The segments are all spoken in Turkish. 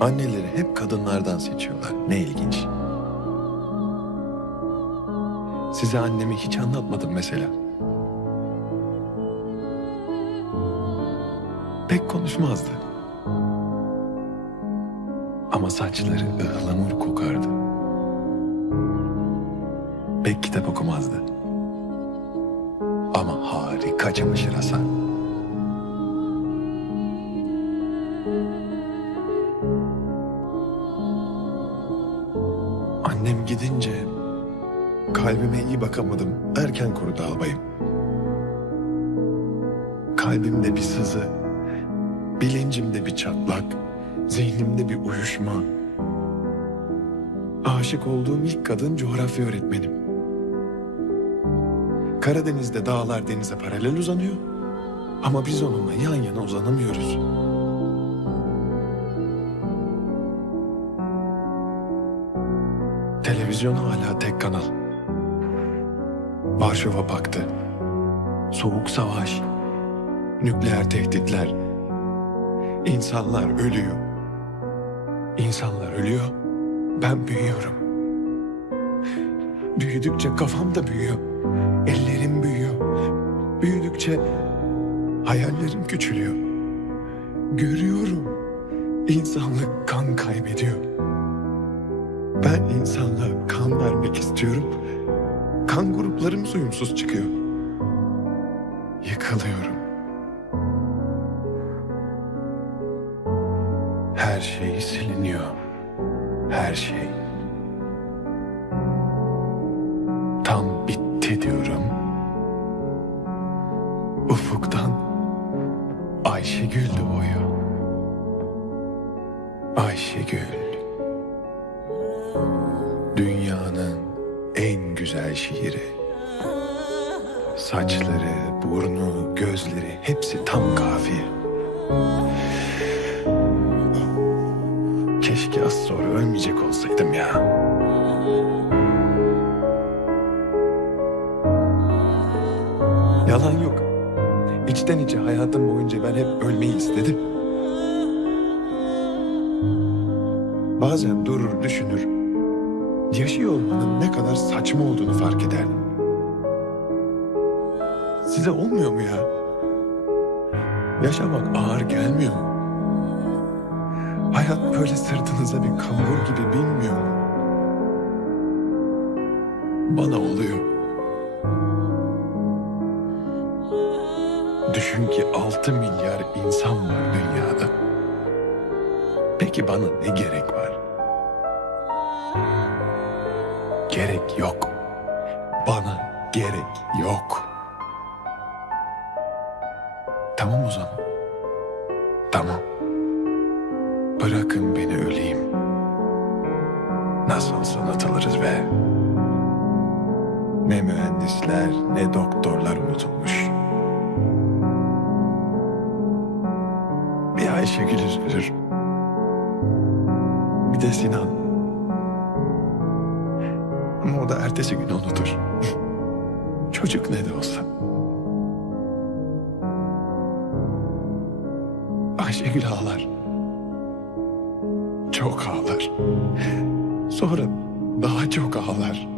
Anneleri hep kadınlardan seçiyorlar. Ne ilginç. Size annemi hiç anlatmadım mesela. Pek konuşmazdı. Ama saçları ıhlamur kokardı. Pek kitap okumazdı. Ama harika çamaşır asar. Annem gidince kalbime iyi bakamadım. Erken kurudu albayım. Kalbimde bir sızı, bilincimde bir çatlak, zihnimde bir uyuşma. Aşık olduğum ilk kadın coğrafya öğretmenim. Karadeniz'de dağlar denize paralel uzanıyor. Ama biz onunla yan yana uzanamıyoruz. Televizyon hala tek kanal. Varşova Paktı. Soğuk savaş. Nükleer tehditler. İnsanlar ölüyor. İnsanlar ölüyor. Ben büyüyorum. Büyüdükçe kafam da büyüyor. Ellerim büyüyor. Büyüdükçe hayallerim küçülüyor. Görüyorum. İnsanlık kan kaybediyor. Ben insanlığa kan vermek istiyorum. Kan gruplarımız uyumsuz çıkıyor. Yıkılıyorum. Her şey siliniyor. Her şey. Tam bitti diyorum. Ufuktan Ayşegül doğuyor. Ayşegül. Güzel şiiri. Saçları, burnu, gözleri hepsi tam kafiye. Keşke az sonra ölmeyecek olsaydım ya. Yalan yok. İçten içe hayatım boyunca ben hep ölmeyi istedim. Bazen durur düşünür. Yaşıyor olmanın ne kadar saçma olduğunu fark ederdim. Size olmuyor mu ya? Yaşamak ağır gelmiyor mu? Hayat böyle sırtınıza bir kambur gibi binmiyor mu? Bana oluyor. Düşün ki 6 milyar insan var dünyada. Peki bana ne gerek var? Gerek yok. Bana gerek yok. Tamam o zaman. Tamam. Bırakın beni öleyim. Nasıl olsa unutuluruz be. Ne mühendisler ne doktorlar unutulmuş. Bir Ayşegül üzülür. Bir de Sinan. Ama o da ertesi gün unutur. Çocuk ne de olsa. Ayşegül ağlar. Çok ağlar. Sonra daha çok ağlar.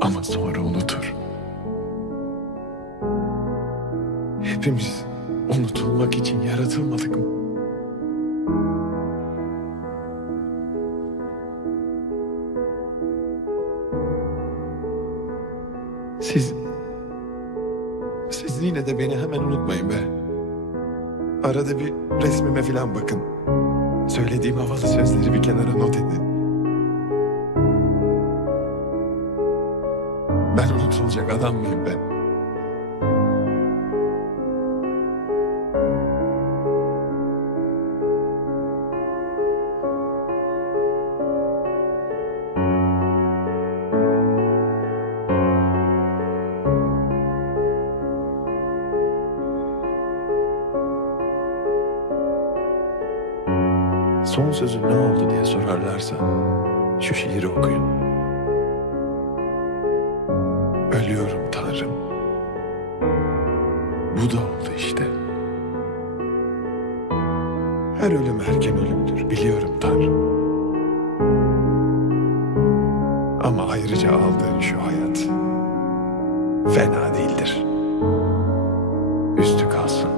Ama sonra unutur. Hepimiz unutulmak için yaratılmadık mı? Siz... Siz yine de beni hemen unutmayın be. Arada bir resmime falan bakın. Söylediğim havalı sözleri bir kenara not edin. Ben unutulacak adam mıyım ben? Son sözü ne oldu diye sorarlarsa şu şiiri okuyun. Ölüyorum Tanrım. Bu da oldu işte. Her ölüm erken ölümdür biliyorum Tanrım. Ama ayrıca aldığın şu hayat fena değildir. Üstü kalsın